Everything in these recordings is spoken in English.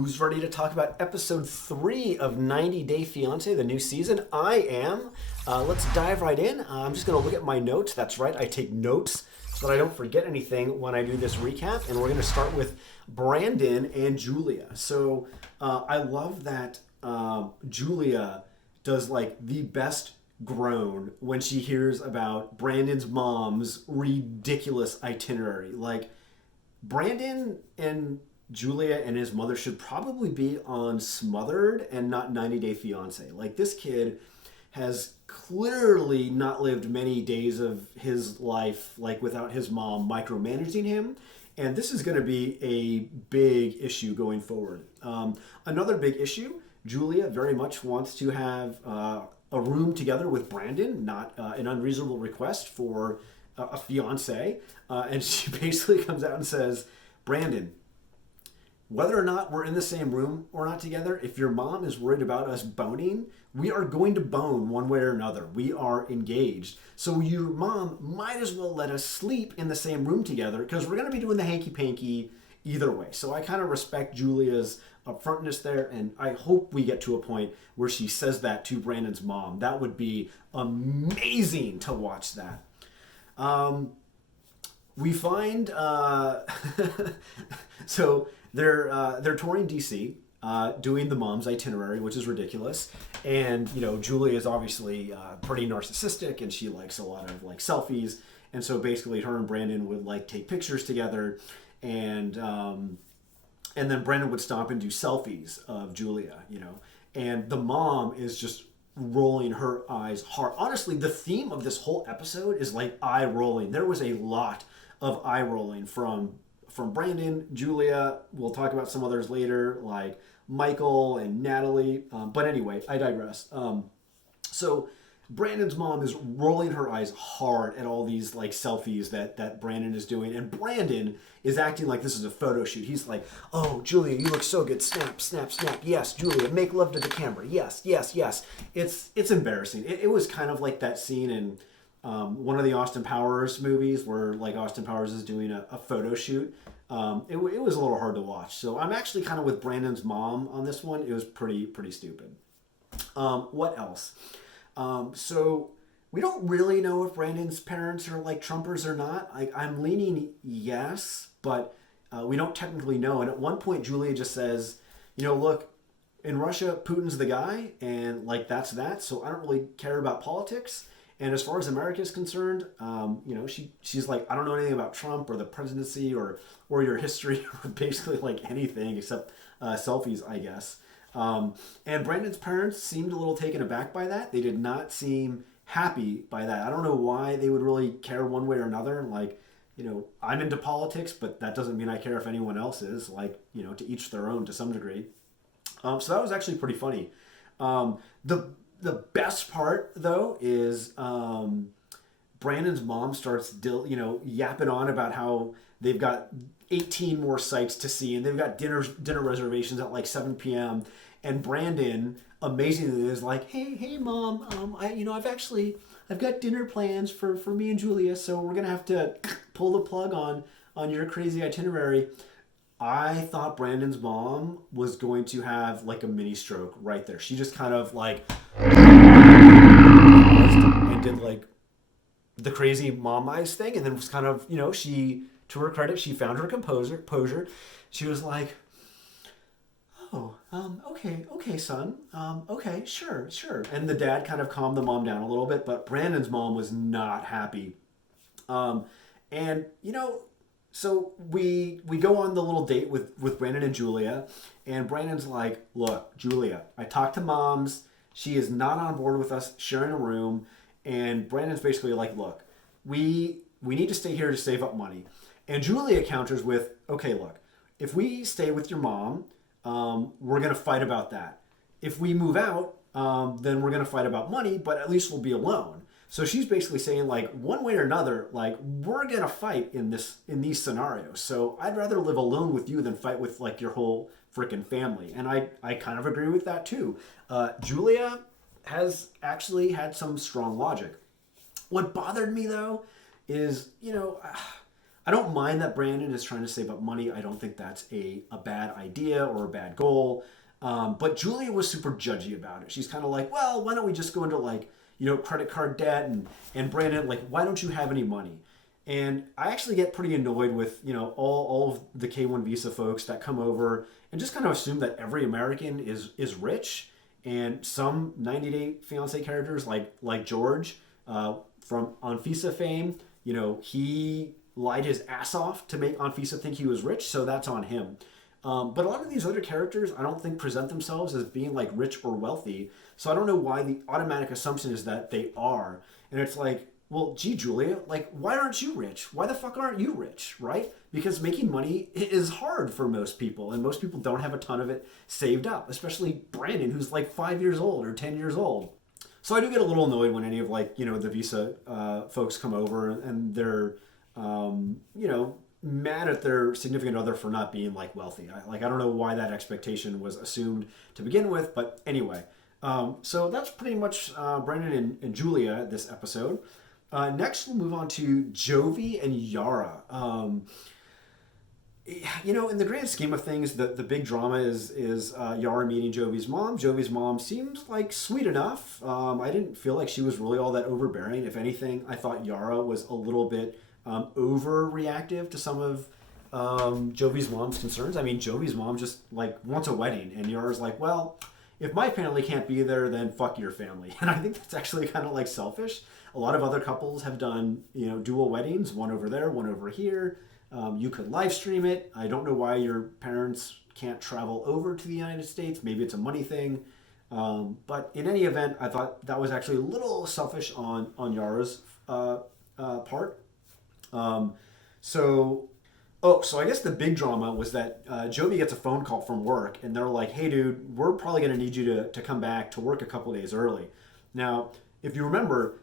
Who's ready to talk about episode 3 of 90 Day Fiance, the new season? I am. Let's dive right in. I'm just going to look at my notes. That's right, I take notes so that I don't forget anything when I do this recap. And we're going to start with Brandon and Julia. So I love that Julia does like the best groan when she hears about Brandon's mom's ridiculous itinerary. Like, Brandon and Julia and his mother should probably be on Smothered and not 90 Day Fiance. Like, this kid has clearly not lived many days of his life like without his mom micromanaging him, and this is going to be a big issue going forward. Another big issue, Julia very much wants to have a room together with Brandon, not an unreasonable request for a fiance, and she basically comes out and says, Brandon, whether or not we're in the same room or not together, if your mom is worried about us boning, we are going to bone one way or another. We are engaged. So your mom might as well let us sleep in the same room together because we're going to be doing the hanky-panky either way. So I kind of respect Julia's upfrontness there, and I hope we get to a point where she says that to Brandon's mom. That would be amazing to watch that. We find... so... They're touring DC, doing the mom's itinerary, which is ridiculous. And, you know, Julia is obviously pretty narcissistic, and she likes a lot of, like, selfies. And so basically her and Brandon would, like, take pictures together. And then Brandon would stop and do selfies of Julia, you know. And the mom is just rolling her eyes hard. Honestly, the theme of this whole episode is, like, eye rolling. There was a lot of eye rolling from Brandon, Julia. We'll talk about some others later, like Michael and Natalie. But anyway, I digress. So Brandon's mom is rolling her eyes hard at all these like selfies that Brandon is doing. And Brandon is acting like this is a photo shoot. He's like, oh, Julia, you look so good. Snap, snap, snap. Yes, Julia, make love to the camera. Yes, yes, yes. It's embarrassing. It was kind of like that scene in one of the Austin Powers movies where like Austin Powers is doing a photo shoot. It was a little hard to watch. So I'm actually kind of with Brandon's mom on this one. It was pretty stupid. What else? So we don't really know if Brandon's parents are like Trumpers or not. I'm leaning yes, but we don't technically know. And at one point, Julia just says, you know, look, in Russia, Putin's the guy, and like that's that. So I don't really care about politics. And as far as America is concerned, you know, she's like, I don't know anything about Trump or the presidency or your history or basically like anything except selfies, I guess. And Brandon's parents seemed a little taken aback by that. They did not seem happy by that. I don't know why they would really care one way or another. Like, you know, I'm into politics, but that doesn't mean I care if anyone else is. Like, you know, to each their own to some degree. So that was actually pretty funny. The best part, though, is Brandon's mom starts, yapping on about how they've got 18 more sites to see, and they've got dinner reservations at like 7 p.m. And Brandon, amazingly, is like, hey, mom, I've got dinner plans for me and Julia, so we're gonna have to pull the plug on your crazy itinerary. I thought Brandon's mom was going to have like a mini stroke right there. She just kind of like and did like the crazy mom eyes thing, and then was kind of, you know, she, to her credit, she found her composure. She was like, oh, okay, son, okay, sure. And the dad kind of calmed the mom down a little bit, but Brandon's mom was not happy. And you know, so we go on the little date with Brandon and Julia, and Brandon's like, look, Julia, I talked to moms. She is not on board with us sharing a room. And Brandon's basically like, look, we need to stay here to save up money. And Julia counters with, okay, look, if we stay with your mom, we're going to fight about that. If we move out, then we're going to fight about money, but at least we'll be alone. So she's basically saying, like, one way or another, like, we're going to fight in these scenarios. So I'd rather live alone with you than fight with, like, your whole freaking family. And I kind of agree with that, too. Julia has actually had some strong logic. What bothered me, though, is, you know, I don't mind that Brandon is trying to save up money. I don't think that's a bad idea or a bad goal. But Julia was super judgy about it. She's kind of like, well, why don't we just go into like, credit card debt, and Brandon, like, why don't you have any money? And I actually get pretty annoyed with, all of the K1 visa folks that come over and just kind of assume that every American is rich. And some 90-Day Fiance characters like George from Anfisa fame, he lied his ass off to make Anfisa think he was rich, so that's on him. But a lot of these other characters, I don't think present themselves as being like rich or wealthy. So I don't know why the automatic assumption is that they are. And it's like, well, gee, Julia, like, why aren't you rich? Why the fuck aren't you rich, right? Because making money is hard for most people, and most people don't have a ton of it saved up, especially Brandon, who's like 5 years old or 10 years old. So I do get a little annoyed when any of like, the visa folks come over and they're, mad at their significant other for not being like wealthy. I don't know why that expectation was assumed to begin with, but anyway. So that's pretty much Brandon and Julia this episode. Next, we'll move on to Jovi and Yara. In the grand scheme of things, the big drama is Yara meeting Jovi's mom. Jovi's mom seems like sweet enough. I didn't feel like she was really all that overbearing. If anything, I thought Yara was a little bit overreactive to some of Jovi's mom's concerns. I mean, Jovi's mom just like wants a wedding, and Yara's like, well, if my family can't be there, then fuck your family. And I think that's actually kind of like selfish. A lot of other couples have done, dual weddings, one over there, one over here. You could live stream it. I don't know why your parents can't travel over to the United States. Maybe it's a money thing. But in any event, I thought that was actually a little selfish on Yara's part. So I guess the big drama was that Jovi gets a phone call from work, and they're like, hey, dude, we're probably going to need you to come back to work a couple days early. Now, if you remember,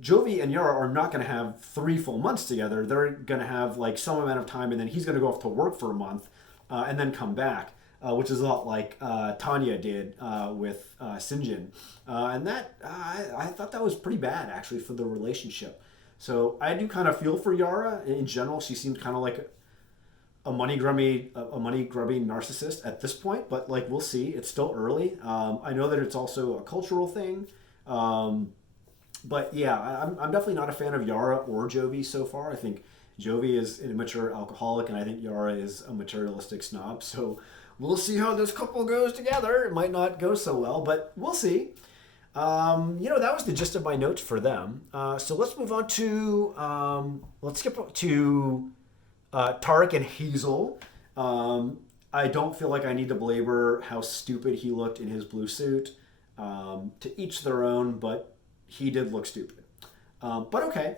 Jovi and Yara are not going to have 3 full months together. They're going to have like some amount of time, and then he's going to go off to work for a month and then come back, which is a lot like Tanya did with Sinjin. And that I thought that was pretty bad, actually, for the relationship. So I do kind of feel for Yara. In general, she seems kind of like a money grubby narcissist at this point, but like we'll see. It's still early. I know that it's also a cultural thing. But yeah, I'm definitely not a fan of Yara or Jovi so far. I think Jovi is an immature alcoholic, and I think Yara is a materialistic snob. So we'll see how this couple goes together. It might not go so well, but we'll see. That was the gist of my notes for them. So let's move on to let's skip to Tarik and Hazel. I don't feel like I need to belabor how stupid he looked in his blue suit. To each their own, but he did look stupid. But okay.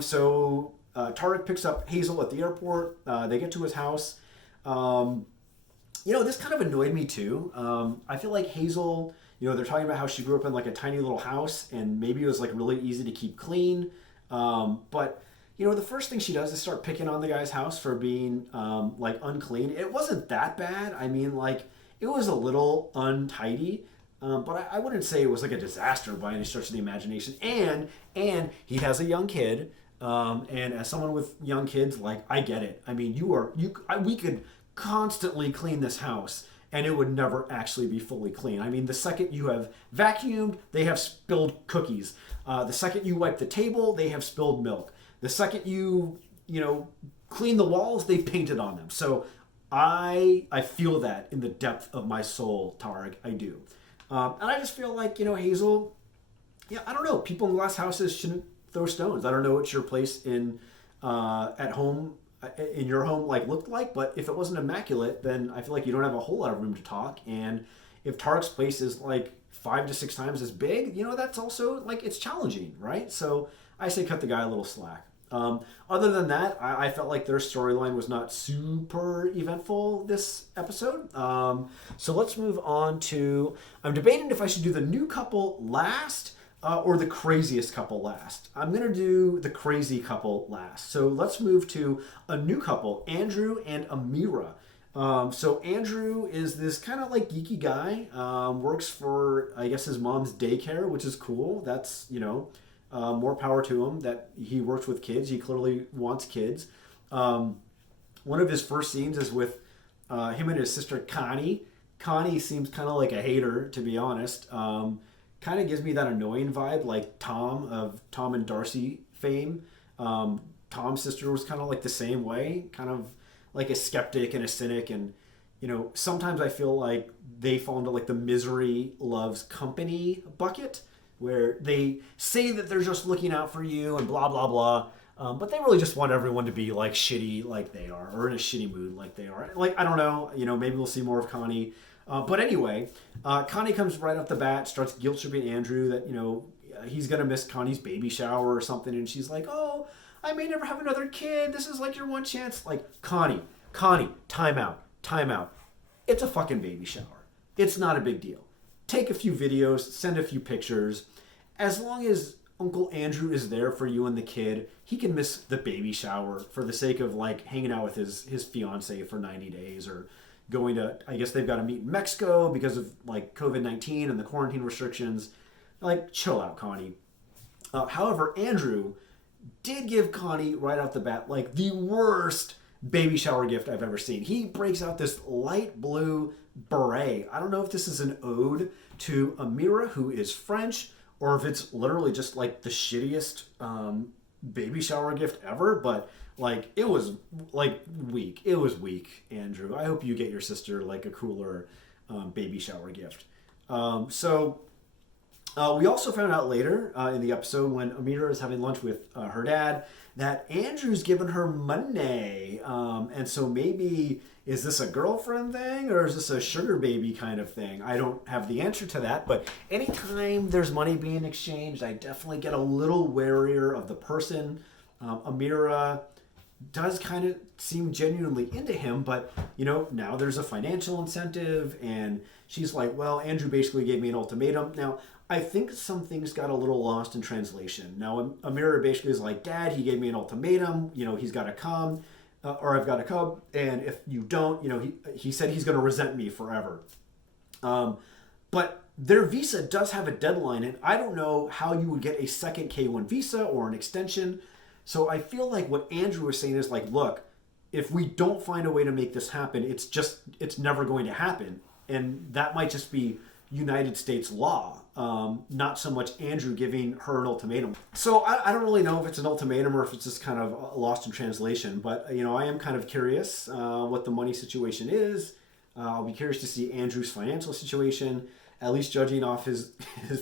So Tarik picks up Hazel at the airport. They get to his house. This kind of annoyed me too. I feel like Hazel, they're talking about how she grew up in like a tiny little house, and maybe it was like really easy to keep clean. But the first thing she does is start picking on the guy's house for being like unclean. It wasn't that bad. I mean, like, it was a little untidy. But I wouldn't say it was like a disaster by any stretch of the imagination. And he has a young kid. And as someone with young kids, like, I get it. I mean, we could constantly clean this house, and it would never actually be fully clean. I mean, the second you have vacuumed, they have spilled cookies. The second you wipe the table, they have spilled milk. The second you clean the walls, they've painted on them. So I feel that in the depth of my soul, Tarik. I do. And I just feel like, Hazel, I don't know. People in glass houses shouldn't throw stones. I don't know what your place at home, in your home, like, looked like. But if it wasn't immaculate, then I feel like you don't have a whole lot of room to talk. And if Tarik's place is like 5 to 6 times as big, that's also like, it's challenging, right? So I say cut the guy a little slack. Other than that, I felt like their storyline was not super eventful this episode. So let's move on to, I'm debating if I should do the new couple last or the craziest couple last. I'm going to do the crazy couple last. So let's move to a new couple, Andrew and Amira. So Andrew is this kind of like geeky guy, works for, I guess, his mom's daycare, which is cool. That's, more power to him that he works with kids. He clearly wants kids. One of his first scenes is with him and his sister Connie. Connie seems kind of like a hater, to be honest. Kind of gives me that annoying vibe, like Tom of Tom and Darcy fame. Tom's sister was kind of like the same way, kind of like a skeptic and a cynic, and sometimes I feel like they fall into like the misery loves company bucket, where they say that they're just looking out for you and blah blah blah, but they really just want everyone to be like shitty like they are, or in a shitty mood like they are. Like, I don't know, maybe we'll see more of Connie. But anyway, Connie comes right off the bat, starts guilt tripping Andrew that he's gonna miss Connie's baby shower or something, and she's like, "Oh, I may never have another kid. This is like your one chance." Like, Connie, time out, time out. It's a fucking baby shower. It's not a big deal. Take a few videos, send a few pictures. As long as Uncle Andrew is there for you and the kid, he can miss the baby shower for the sake of like hanging out with his fiance for 90 days, or going to, I guess they've got to meet in Mexico because of like COVID-19 and the quarantine restrictions. Like, chill out, Connie. However, Andrew did give Connie right off the bat like the worst baby shower gift I've ever seen. He breaks out this light blue beret. I don't know if this is an ode to Amira, who is French, or if it's literally just like the shittiest baby shower gift ever, but like, it was like weak. It was weak, Andrew. I hope you get your sister like a cooler baby shower gift. We also found out later in the episode, when Amira is having lunch with her dad, that Andrew's given her money. And so maybe, is this a girlfriend thing, or is this a sugar baby kind of thing? I don't have the answer to that, but anytime there's money being exchanged, I definitely get a little warier of the person. Amira does kind of seem genuinely into him, but now there's a financial incentive, and she's like, well, Andrew basically gave me an ultimatum. Now, I think some things got a little lost in translation. Now, Amira basically is like, Dad, he gave me an ultimatum, he's got to come, or I've got to come, and if you don't, he said he's going to resent me forever. But their visa does have a deadline, and I don't know how you would get a second K1 visa or an extension. So I feel like what Andrew was saying is like, look, if we don't find a way to make this happen, it's never going to happen. And that might just be United States law, not so much Andrew giving her an ultimatum. So I don't really know if it's an ultimatum or if it's just kind of lost in translation, but I am kind of curious what the money situation is. I'll be curious to see Andrew's financial situation, at least judging off his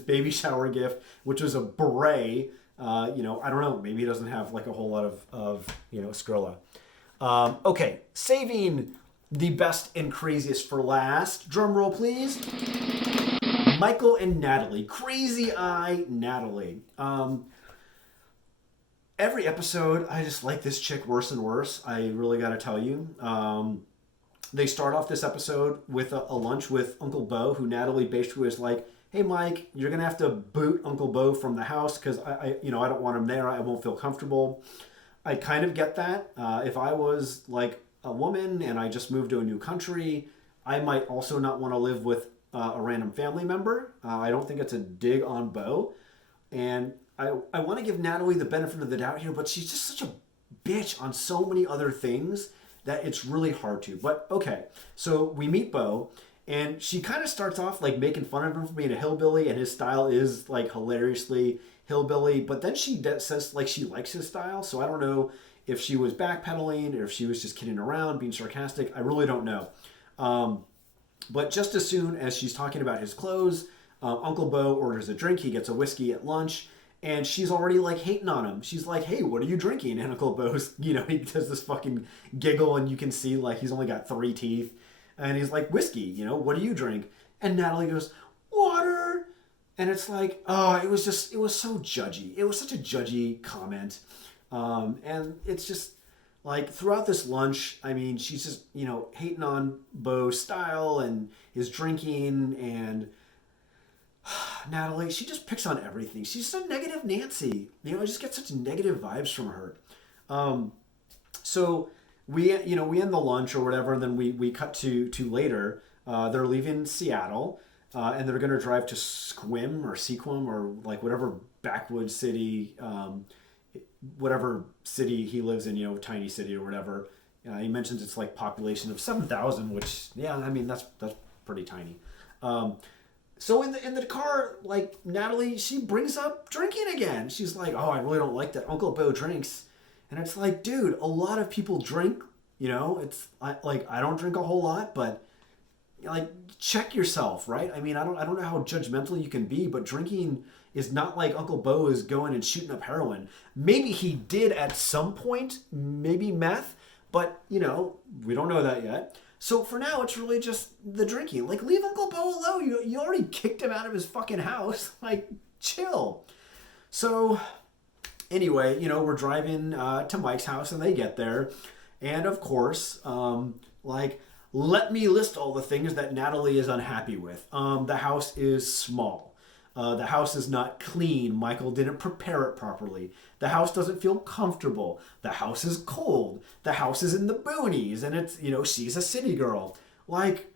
baby shower gift, which was a beret. I don't know. Maybe he doesn't have like a whole lot of Skrilla. Okay, saving the best and craziest for last. Drum roll, please. Michael and Natalie. Crazy Eye Natalie. Every episode, I just like this chick worse and worse. I really got to tell you. They start off this episode with a lunch with Uncle Bo, who Natalie basically is like, hey, Mike, you're going to have to boot Uncle Bo from the house because I don't want him there. I won't feel comfortable. I kind of get that. If I was like a woman and I just moved to a new country, I might also not want to live with a random family member. I don't think it's a dig on Bo. And I want to give Natalie the benefit of the doubt here, but she's just such a bitch on so many other things that it's really hard to. But okay, so we meet Bo. And she kind of starts off like making fun of him for being a hillbilly, and his style is like hilariously hillbilly. But then she says like she likes his style. So I don't know if she was backpedaling or if she was just kidding around, being sarcastic. I really don't know. But just as soon as she's talking about his clothes, Uncle Bo orders a drink. He gets a whiskey at lunch, and she's already like hating on him. She's like, hey, what are you drinking? And Uncle Bo's, he does this fucking giggle, and you can see like he's only got 3 teeth. And he's like, whiskey, what do you drink? And Natalie goes, water. And it's like, oh, it was so judgy. It was such a judgy comment. And it's just like throughout this lunch, I mean, she's just, hating on Bo's style and his drinking. And Natalie, she just picks on everything. She's a negative Nancy. I just get such negative vibes from her. So we end the lunch or whatever, and then we cut to later. They're leaving Seattle, and they're going to drive to Sequim or like whatever backwoods city whatever city he lives in, tiny city or whatever. He mentions it's like population of 7,000, which, yeah, I mean, that's pretty tiny. So in the car, like, Natalie, she brings up drinking again. She's like, oh, I really don't like that Uncle Bo drinks. And it's like, dude, a lot of people drink, it's like, I don't drink a whole lot, but like, check yourself, right? I mean, I don't know how judgmental you can be, but drinking is not like Uncle Bo is going and shooting up heroin. Maybe he did at some point, maybe meth, but, we don't know that yet. So for now, it's really just the drinking. Like, leave Uncle Bo alone. You already kicked him out of his fucking house. Like, chill. So anyway, we're driving to Mike's house, and they get there. And of course, let me list all the things that Natalie is unhappy with. The house is small. The house is not clean. Michael didn't prepare it properly. The house doesn't feel comfortable. The house is cold. The house is in the boonies, and it's, she's a city girl. Like,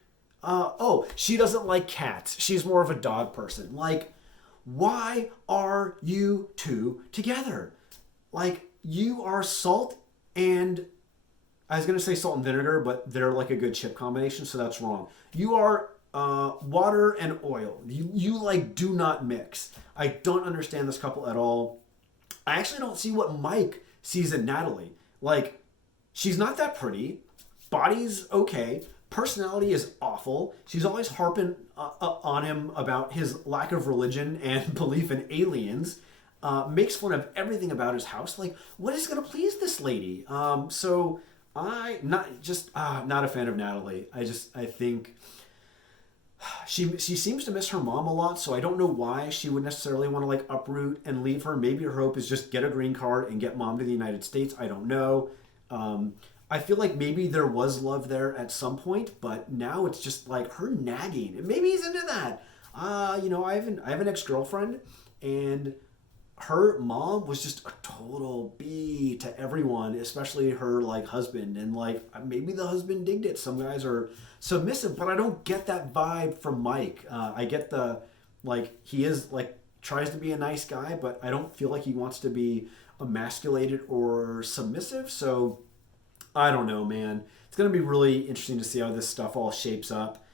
she doesn't like cats. She's more of a dog person. Like, why are you two together? Like, you are salt and... I was going to say salt and vinegar, but they're like a good chip combination, so that's wrong. You are water and oil. You like, do not mix. I don't understand this couple at all. I actually don't see what Mike sees in Natalie. Like, she's not that pretty. Body's okay. Personality is awful. She's always harping on him about his lack of religion and belief in aliens. Makes fun of everything about his house. Like, what is going to please this lady? So not a fan of Natalie. I think she seems to miss her mom a lot, so I don't know why she would necessarily want to like uproot and leave her. Maybe her hope is just get a green card and get mom to the United States. I don't know. I feel like maybe there was love there at some point, but now it's just like her nagging. And maybe he's into that. I have an ex-girlfriend, and her mom was just a total B to everyone, especially her like husband. And like, maybe the husband digged it. Some guys are submissive, but I don't get that vibe from Mike. I get the, like, he is like, tries to be a nice guy, but I don't feel like he wants to be emasculated or submissive. So I don't know, man. It's going to be really interesting to see how this stuff all shapes up.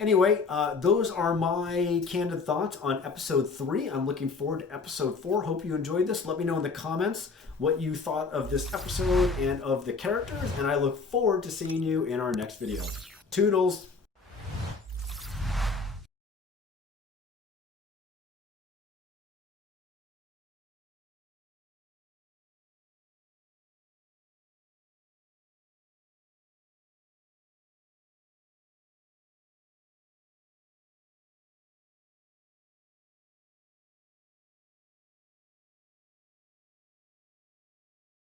Anyway, those are my candid thoughts on episode 3. I'm looking forward to episode 4. Hope you enjoyed this. Let me know in the comments what you thought of this episode and of the characters, and I look forward to seeing you in our next video. Toodles!